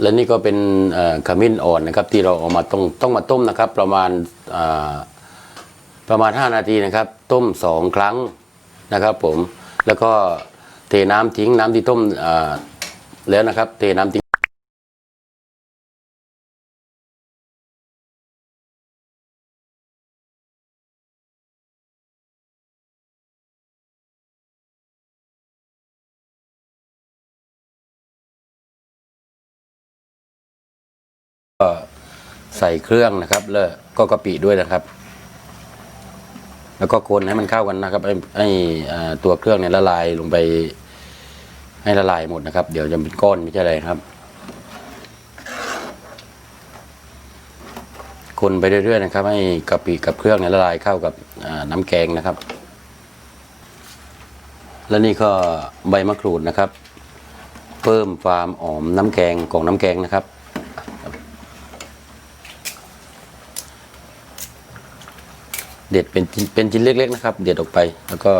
และนี่ก็เป็นขมิ้นอ่อนนะครับ ที่เราเอามาต้องต้องมาต้มนะครับ ประมาณประมาณ 5 นาทีนะครับ ต้มสองครั้งนะครับ ผมแล้วก็เทน้ำทิ้งน้ำที่ต้มแล้วนะครับ เทน้ำทิ้ง็ใส่เครื่องนะครับ แล้วก็กะปิด้วยนะครับ แล้วก็คนให้มันเข้ากันนะครับให้ตัวเครื่องเนี่ยละลายลงไป ให้ละลายหมดนะครับ เดี๋ยวจะเป็นก้อนไม่ใช่อะไรครับ คนไปเรื่อยๆนะครับ ให้กะปิกับเครื่องเนี่ยละลายเข้ากับน้ำแกงนะครับ แล้วนี่ก็ใบมะกรูดนะครับ เพิ่มความหอมน้ำแกงของน้ำแกงนะครับ เด็ดเป็นเป็นชิ้นเล็กๆนะครับ เด็ดออกไป แล้วก็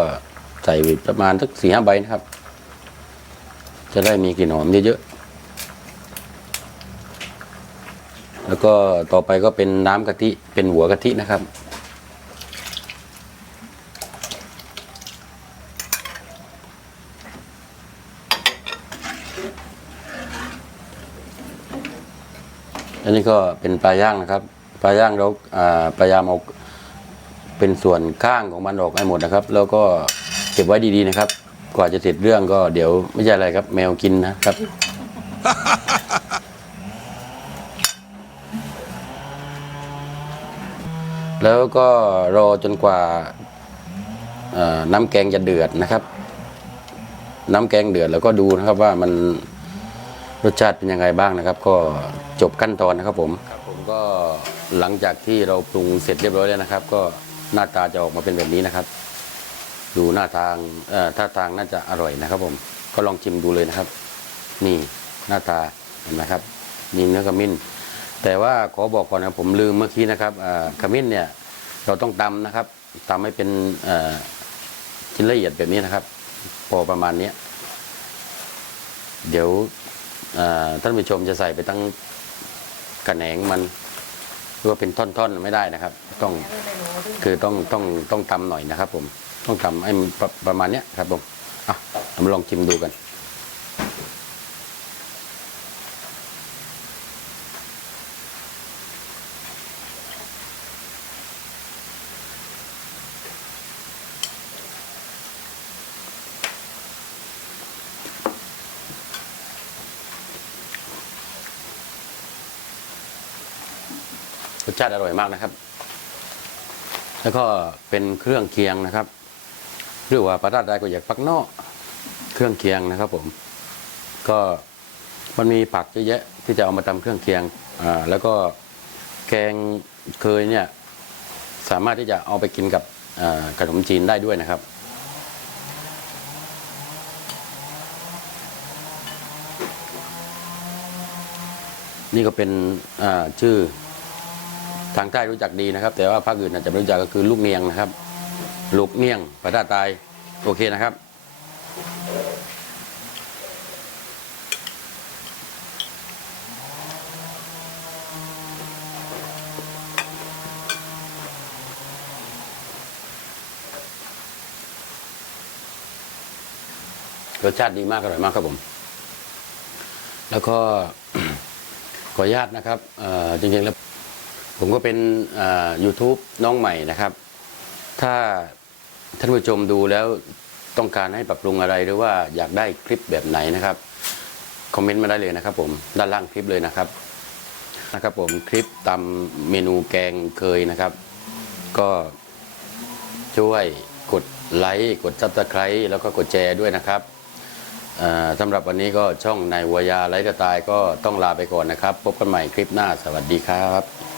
ใส่ประมาณสักสี่ห้าใบนะครับ จะได้มีกลิ่นหอมเยอะๆแล้วก็ต่อไปก็เป็นน้ำกะทิเป็นหัวกะทินะครับอันนี้ก็เป็นปลาย่างนะครับ ปลาย่างเราอ่าพยายามเอา เป็นส่วนข้างของมันออกให้หมดนะครับ แล้วก็เก็บไว้ดีๆนะครับ กว่าจะเสร็จเรื่องก็เดี๋ยวไม่ใช่อะไรครับ แมวกินนะครับ แล้วก็รอจนกว่าเอ่อน้ำแกงจะเดือดนะครับ น้ำแกงเดือดแล้วก็ดูนะครับว่ามันรสชาติเป็นยังไงบ้างนะครับ ก็จบขั้นตอนนะครับผมครับผมก็หลังจากที่เราปรุงเสร็จเรียบร้อยแล้วนะครับ ก็ หน้าตาจะออกมาเป็นแบบนี้นะครับ ดูหน้าทางเอ่อท่าทางน่าจะอร่อยนะครับผมก็ลองชิมดูเลยนะครับ นี่หน้าตาเห็นไหมครับนี่เนื้อขมิ้น แต่ว่าขอบอกก่อนนะผมลืมเมื่อกี้นะครับอ่าขมิ้นเนี่ยเราต้องตำนะครับตำให้เป็นเอ่อชิ้นละเอียดแบบนี้นะครับ พอประมาณเนี้ยเดี๋ยวท่านผู้ชมจะใส่ไปตั้งกระแหนงมัน หรือว่าเป็นท่อนๆไม่ได้นะครับ ต้องคือต้องต้องต้องตำหน่อยนะครับ ผม ต้องทำให้ประประมาณเนี้ยครับผมอะเรามาลองชิมดูกัน สชาติอร่อยมากนะครับ แล้วก็เป็นเครื่องเคียงนะครับเรียกว่าปลาราดได้ก็อยากปักนอกเครื่องเคียงนะครับ ผม ก็มันมีผักเยอะแยะที่จะเอามาทำเครื่องเคียงอ่าแล้วก็แกงเคยเนี่ย สามารถที่จะเอาไปกินกับขนมจีนได้ด้วยนะครับนี่ก็เป็นชื่อ ทางใต้รู้จักดีนะครับ แต่ว่าภาคอื่นอาจจะไม่รู้จักก็คือลูกเนียงนะครับ ลูกเนียงภาษาใต้โอเคนะครับ รสชาติดีมากอร่อยมากครับผม แล้วก็ขออนุญาตนะครับจริงๆแล้ว ผมก็เป็นยูทูบน้องใหม่นะครับ ถ้าท่านผู้ชมดูแล้วต้องการให้ปรับปรุงอะไรหรือว่าอยากได้คลิปแบบไหนนะครับ คอมเมนต์มาได้เลยนะครับ ผมด้านล่างคลิปเลยนะครับนะครับ ผมคลิปตำเมนูแกงเคยนะครับ ก็ช่วยกดไลค์กดซับสไครต์แล้วก็กดแชร์ด้วยนะครับสำหรับวันนี้ก็ช่องนายวัวยาไลฟ์สไตล์ก็ต้องลาไปก่อนนะครับ พบกันใหม่คลิปหน้าสวัสดีครับ